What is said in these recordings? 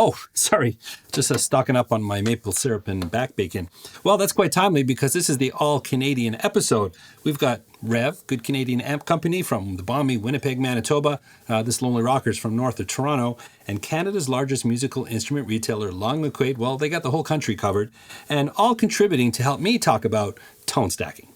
Oh, sorry, just stocking up on my maple syrup and back bacon. Well, that's quite timely because this is the all-Canadian episode. We've got REVV, good Canadian amp company from the balmy Winnipeg, Manitoba. This Lonely Rockers from north of Toronto. And Canada's largest musical instrument retailer, Long McQuaid. Well, they got the whole country covered. And all contributing to help me talk about tone stacking.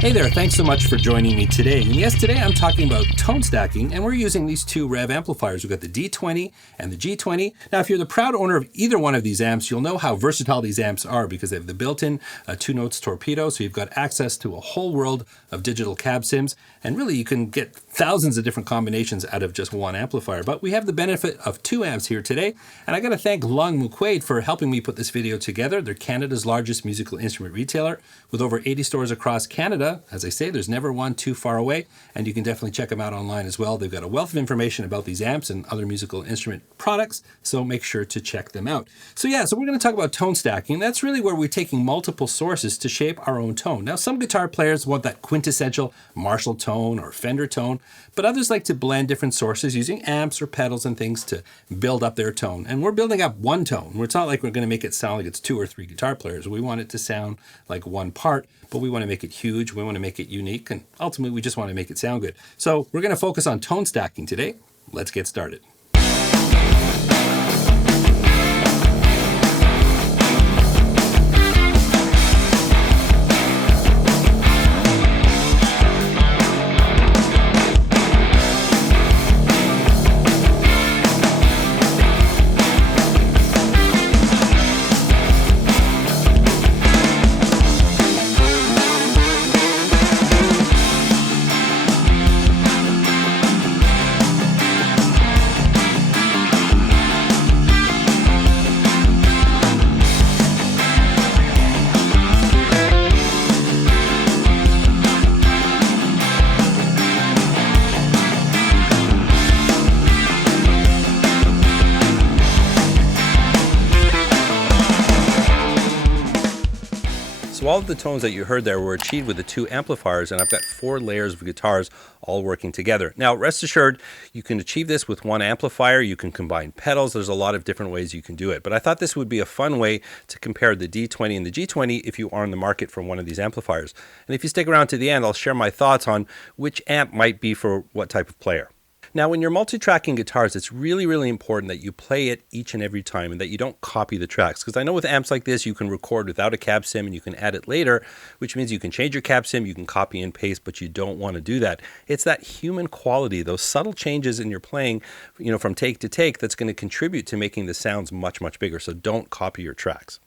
Hey there, thanks so much for joining me today. And yes, today I'm talking about tone stacking, and we're using these two REVV amplifiers. We've got the D20 and the G20. Now, if you're the proud owner of either one of these amps, you'll know how versatile these amps are because they have the built-in Two Notes Torpedo, so you've got access to a whole world of digital cab sims, and really you can get thousands of different combinations out of just one amplifier. But we have the benefit of two amps here today, and I got to thank Long McQuaid for helping me put this video together. They're Canada's largest musical instrument retailer with over 80 stores across Canada. As I say, there's never one too far away, and you can definitely check them out online as well. They've got a wealth of information about these amps and other musical instrument products, so make sure to check them out. So we're going to talk about tone stacking. That's really where we're taking multiple sources to shape our own tone. Now, some guitar players want that quintessential Marshall tone or Fender tone, but others like to blend different sources using amps or pedals and things to build up their tone. And we're building up one tone. It's not like we're going to make it sound like it's two or three guitar players. We want it to sound like one part, but we want to make it huge. We want to make it unique, and ultimately we just want to make it sound good. So we're going to focus on tone stacking today. Let's get started. So all of the tones that you heard there were achieved with the two amplifiers, and I've got 4 layers of guitars all working together. Now, rest assured, you can achieve this with one amplifier. You can combine pedals. There's a lot of different ways you can do it. But I thought this would be a fun way to compare the D20 and the G20 if you are in the market for one of these amplifiers. And if you stick around to the end, I'll share my thoughts on which amp might be for what type of player. Now, when you're multi-tracking guitars, it's really, really important that you play it each and every time and that you don't copy the tracks. Because I know with amps like this, you can record without a cab sim and you can add it later, which means you can change your cab sim, you can copy and paste, but you don't want to do that. It's that human quality, those subtle changes in your playing, from take to take, that's going to contribute to making the sounds much, much bigger. So don't copy your tracks.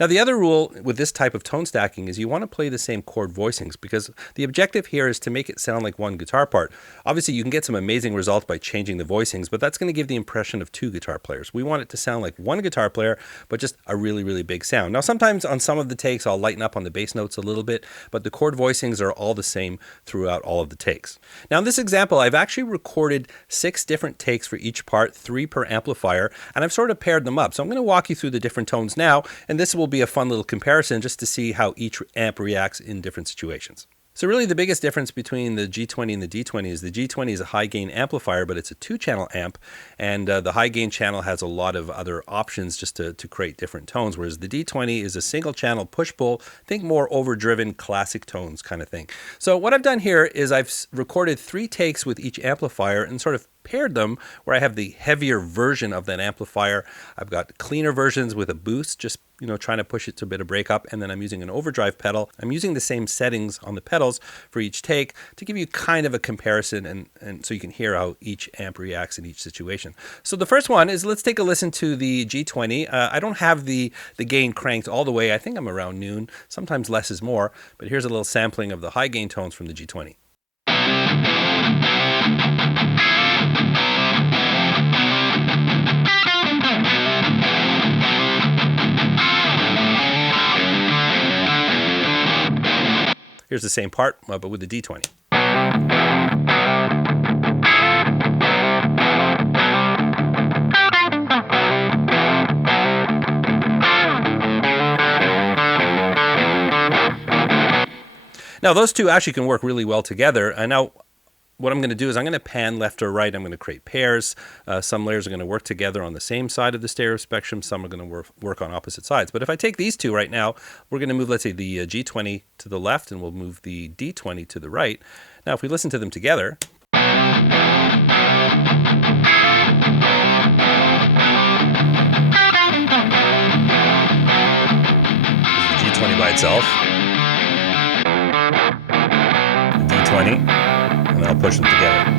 Now, the other rule with this type of tone stacking is you want to play the same chord voicings because the objective here is to make it sound like one guitar part. Obviously, you can get some amazing results by changing the voicings, but that's going to give the impression of two guitar players. We want it to sound like one guitar player, but just a really, really big sound. Now, sometimes on some of the takes, I'll lighten up on the bass notes a little bit, but the chord voicings are all the same throughout all of the takes. Now, in this example, I've actually recorded 6 different takes for each part, 3 per amplifier, and I've sort of paired them up. So I'm going to walk you through the different tones now, and this will be a fun little comparison just to see how each amp reacts in different situations. So really the biggest difference between the G20 and the D20 is the G20 is a high gain amplifier, but it's a 2-channel amp, and the high gain channel has a lot of other options just to create different tones, whereas the D20 is a single channel push-pull, think more overdriven classic tones kind of thing. So what I've done here is I've recorded 3 takes with each amplifier and sort of paired them where I have the heavier version of that amplifier. I've got cleaner versions with a boost, just trying to push it to a bit of breakup, and then I'm using an overdrive pedal. I'm using the same settings on the pedals for each take to give you kind of a comparison and so you can hear how each amp reacts in each situation. So the first one is, let's take a listen to the G20. I don't have the gain cranked all the way. I think I'm around noon. Sometimes less is more, but here's a little sampling of the high gain tones from the G20. Here's the same part, but with the D20. Now those two actually can work really well together. And now what I'm going to do is I'm going to pan left or right. I'm going to create pairs. Some layers are going to work together on the same side of the stereo spectrum. Some are going to work on opposite sides. But if I take these two right now, we're going to move, let's say, the G20 to the left, and we'll move the D20 to the right. Now, if we listen to them together, G20 by itself, the D20, and then I'll push them together.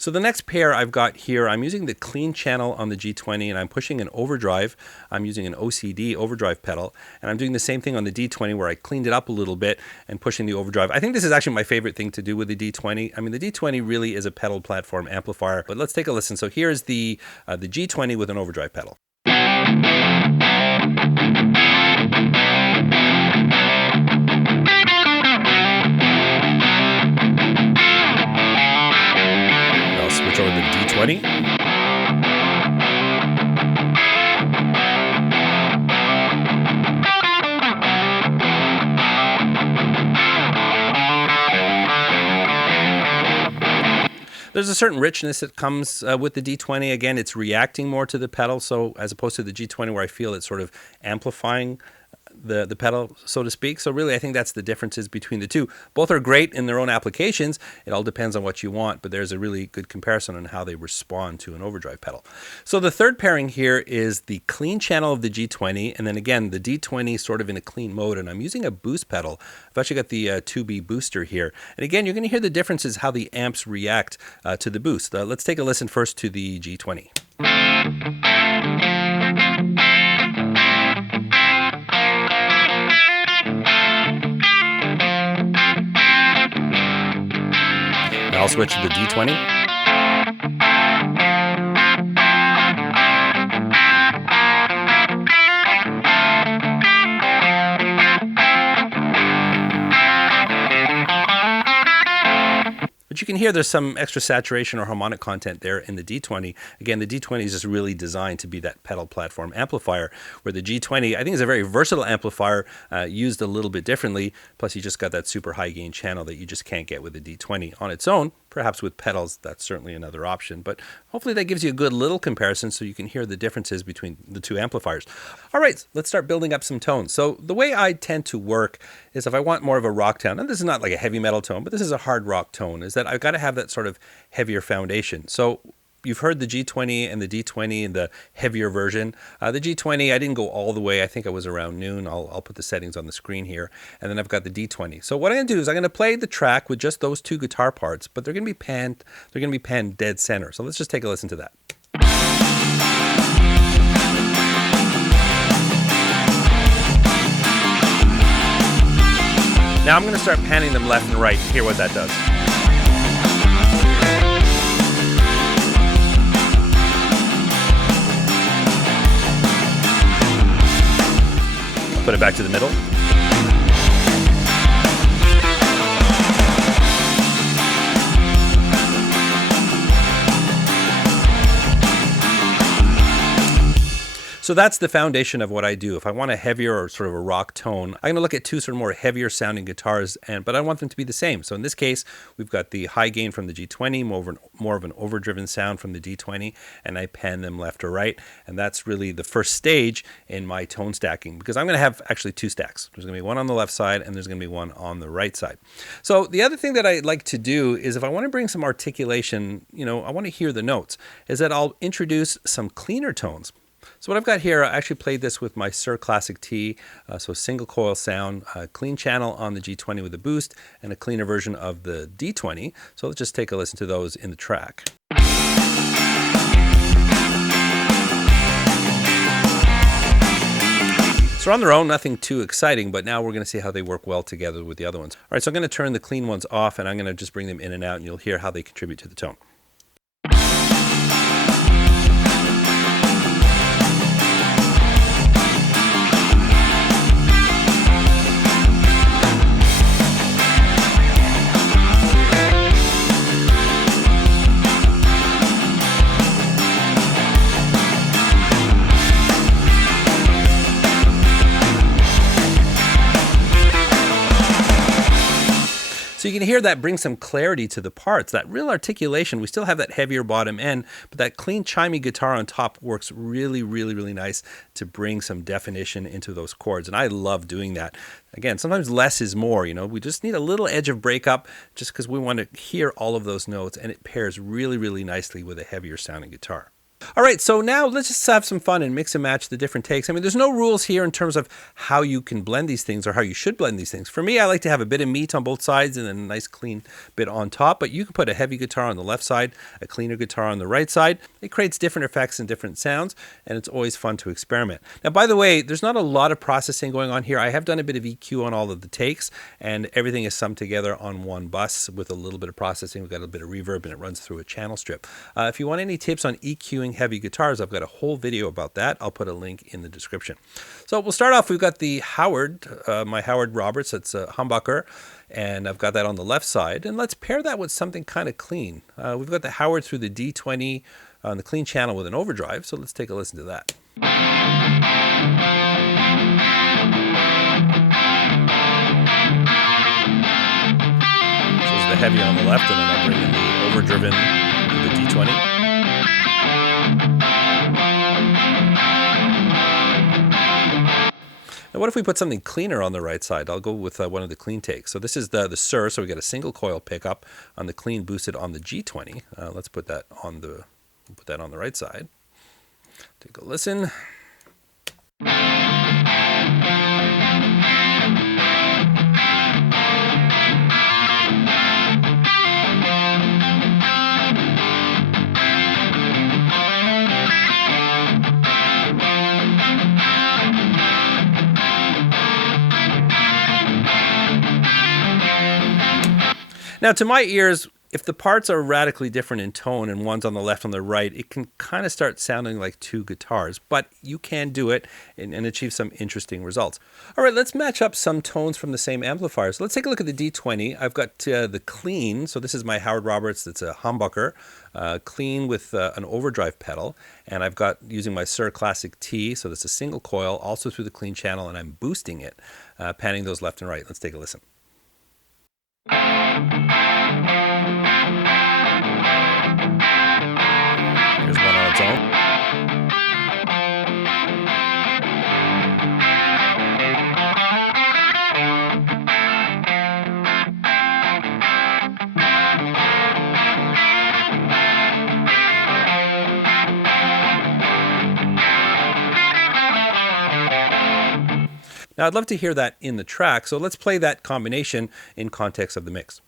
So the next pair I've got here, I'm using the clean channel on the G20 and I'm pushing an overdrive. I'm using an OCD overdrive pedal, and I'm doing the same thing on the D20 where I cleaned it up a little bit and pushing the overdrive. I think this is actually my favorite thing to do with the D20. I mean, the D20 really is a pedal platform amplifier, but let's take a listen. So here's the G20 with an overdrive pedal. Switch over to the D20. There's a certain richness that comes with the D20. Again, it's reacting more to the pedal, so as opposed to the G20 where I feel it's sort of amplifying the pedal, so to speak. So really, I think that's the differences between the two. Both are great in their own applications. It all depends on what you want, but there's a really good comparison on how they respond to an overdrive pedal. So the third pairing here is the clean channel of the G20, and then again, the D20 sort of in a clean mode, and I'm using a boost pedal. I've actually got the 2B booster here. And again, you're going to hear the differences how the amps react to the boost. Let's take a listen first to the G20. I'll switch to the D20. But you can hear there's some extra saturation or harmonic content there in the D20. Again, the D20 is just really designed to be that pedal platform amplifier, where the G20, I think, is a very versatile amplifier, used a little bit differently. Plus, you just got that super high gain channel that you just can't get with the D20 on its own. Perhaps with pedals, that's certainly another option. But hopefully that gives you a good little comparison so you can hear the differences between the two amplifiers. All right, let's start building up some tones. So the way I tend to work is if I want more of a rock tone, and this is not like a heavy metal tone, but this is a hard rock tone, is that I've got to have that sort of heavier foundation. So you've heard the G20 and the D20 in the heavier version. The G20, I didn't go all the way. I think I was around noon. I'll put the settings on the screen here. And then I've got the D20. So what I'm going to do is I'm going to play the track with just those two guitar parts, but they're going to be panned dead center. So let's just take a listen to that. Now I'm going to start panning them left and right to hear what that does. Put it back to the middle. So that's the foundation of what I do. If I want a heavier or sort of a rock tone, I'm going to look at two sort of more heavier sounding guitars, but I want them to be the same. So in this case, we've got the high gain from the G20, more of an overdriven sound from the D20, and I pan them left or right. And that's really the first stage in my tone stacking, because I'm going to have actually two stacks. There's going to be one on the left side and there's going to be one on the right side. So the other thing that I like to do is if I want to bring some articulation, I want to hear the notes, is that I'll introduce some cleaner tones. So what I've got here, I actually played this with my Sir Classic T, so single coil sound, clean channel on the G20 with a boost, and a cleaner version of the D20. So let's just take a listen to those in the track. So on their own, nothing too exciting, but now we're going to see how they work well together with the other ones. All right, so I'm going to turn the clean ones off, and I'm going to just bring them in and out, and you'll hear how they contribute to the tone. hear that brings some clarity to the parts. That real articulation, we still have that heavier bottom end, but that clean chimey guitar on top works really, really, really nice to bring some definition into those chords. And I love doing that. Again, sometimes less is more, you know. We just need a little edge of breakup just because we want to hear all of those notes, and it pairs really, really nicely with a heavier sounding guitar. All right, so now let's just have some fun and mix and match the different takes. I mean, there's no rules here in terms of how you can blend these things or how you should blend these things. For me, I like to have a bit of meat on both sides and then a nice clean bit on top, but you can put a heavy guitar on the left side, a cleaner guitar on the right side. It creates different effects and different sounds, and it's always fun to experiment. Now, by the way, there's not a lot of processing going on here. I have done a bit of EQ on all of the takes, and everything is summed together on one bus with a little bit of processing. We've got a bit of reverb, and it runs through a channel strip. If you want any tips on EQing heavy guitars, I've got a whole video about that. I'll put a link in the description. So we'll start off. We've got the Howard, my Howard Roberts. That's a humbucker, and I've got that on the left side. And let's pair that with something kind of clean. We've got the Howard through the D20 on the clean channel with an overdrive. So let's take a listen to that. So it's the heavy on the left, and then I'll bring in the overdriven to the D20. Now, what if we put something cleaner on the right side? I'll go with one of the clean takes. So this is the Sir, so we got a single coil pickup on the clean boosted on the G20. Let's put that on the right side. Take a listen. Now, to my ears, if the parts are radically different in tone and one's on the left and the right, it can kind of start sounding like two guitars, but you can do it and achieve some interesting results. All right, let's match up some tones from the same amplifier. So let's take a look at the D20. I've got the clean, so this is my Howard Roberts, that's a humbucker, clean with an overdrive pedal, and I've got using my Sir Classic T, so that's a single coil, also through the clean channel, and I'm boosting it, panning those left and right. Let's take a listen. Here's one on its own. Now, I'd love to hear that in the track, so let's play that combination in context of the mix.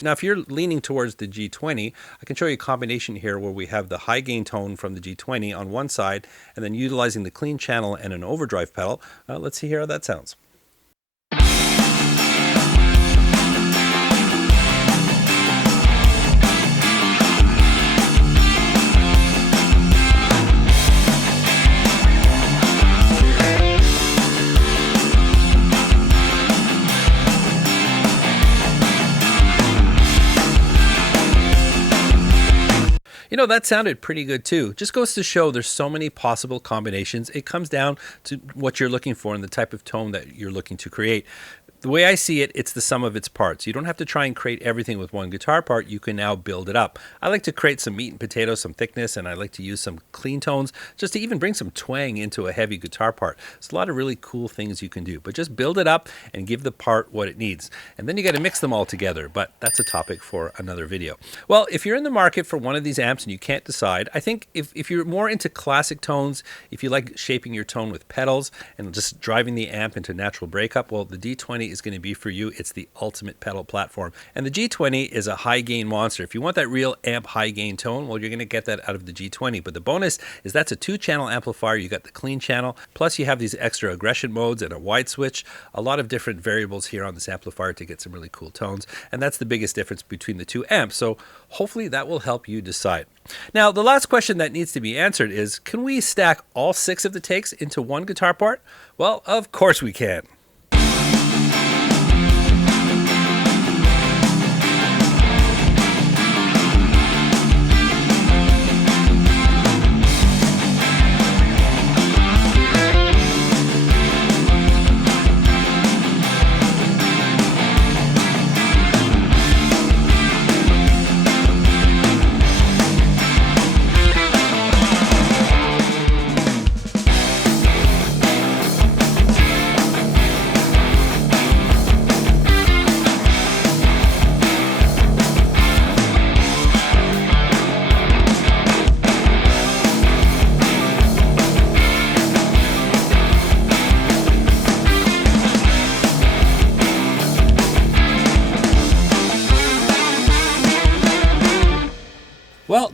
Now, if you're leaning towards the G20, I can show you a combination here where we have the high gain tone from the G20 on one side, and then utilizing the clean channel and an overdrive pedal. Let's see how that sounds. You know, that sounded pretty good too. Just goes to show there's so many possible combinations. It comes down to what you're looking for and the type of tone that you're looking to create. The way I see it, it's the sum of its parts. You don't have to try and create everything with one guitar part. You can now build it up. I like to create some meat and potatoes, some thickness, and I like to use some clean tones just to even bring some twang into a heavy guitar part. There's a lot of really cool things you can do, but just build it up and give the part what it needs. And then you got to mix them all together, but that's a topic for another video. Well, if you're in the market for one of these amps and you can't decide, I think if you're more into classic tones, if you like shaping your tone with pedals and just driving the amp into natural breakup, well, the D20 is going to be for you. It's the ultimate pedal platform. And the G20 is a high gain monster. If you want that real amp high gain tone, well, you're going to get that out of the G20. But the bonus is that's a 2-channel amplifier. You got the clean channel, plus you have these extra aggression modes and a wide switch, a lot of different variables here on this amplifier to get some really cool tones. And that's the biggest difference between the two amps. So hopefully that will help you decide. Now, the last question that needs to be answered is, can we stack all 6 of the takes into one guitar part? Well, of course we can.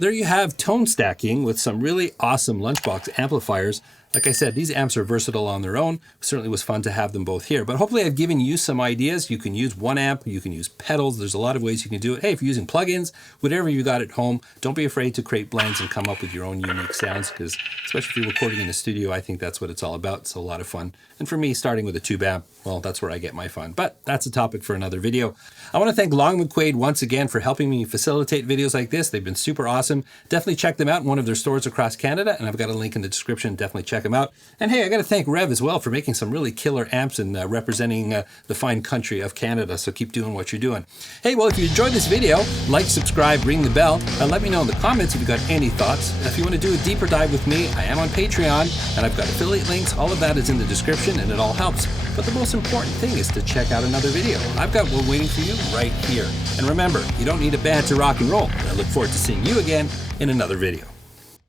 there you have tone stacking with some really awesome Lunchbox amplifiers. Like I said, these amps are versatile on their own. It certainly was fun to have them both here. But hopefully I've given you some ideas. You can use one amp, you can use pedals. There's a lot of ways you can do it. Hey, if you're using plugins, whatever you got at home, don't be afraid to create blends and come up with your own unique sounds, because especially if you're recording in the studio, I think that's what it's all about. It's a lot of fun. And for me, starting with a tube amp, well, that's where I get my fun. But that's a topic for another video. I want to thank Long McQuaid once again for helping me facilitate videos like this. They've been super awesome. Definitely check them out in one of their stores across Canada, and I've got a link in the description. Definitely check them out. And hey, I got to thank REVV as well for making some really killer amps and representing the fine country of Canada. So keep doing what you're doing. Hey, well, if you enjoyed this video, like, subscribe, ring the bell, and let me know in the comments if you got any thoughts. If you want to do a deeper dive with me, I am on Patreon, and I've got affiliate links. All of that is in the description, and it all helps. But the most important thing is to check out another video. I've got one waiting for you right here. And remember, you don't need a band to rock and roll. I look forward to seeing you again in another video.